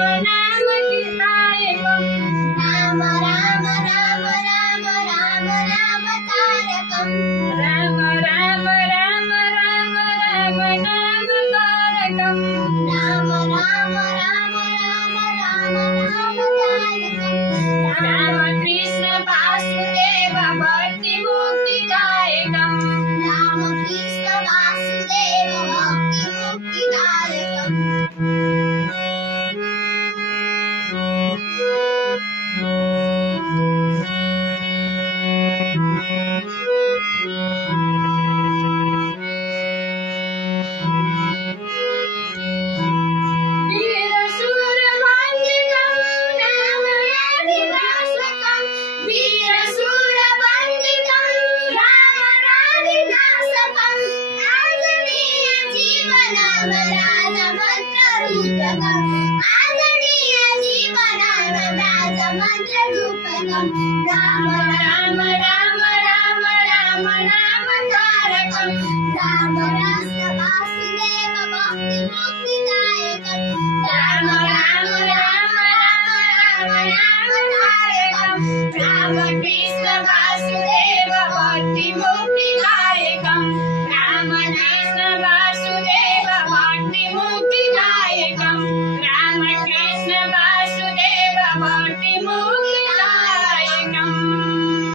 नाम चितायकम् राम राम राम राम राम राम तारकम् राम राम राम राम राम नाम तारकम् राम राम राम राम राम राम तारकम् राम कृष्ण वासुदेव भक्ति मुक्तिदायकम् राम कृष्ण वासुदेव भक्ति मुक्तिदायकम् वीरशूरवन्दितं रामराधिनाशकं वीरशूरवन्दितं रामराधिनाशकं आदरणीय जीवनं राजमन्त्ररूपकम् आदरणीय जीवनं राजमन्त्ररूपकम् राम राम राम राम राम राम तारकम् राम राष्ट्र वासुदेव भक्ति मुक्तिदायकम् राम राम राम राम राम राम तारकम् राम कृष्ण वासुदेव भक्ति मुक्तिदायकम्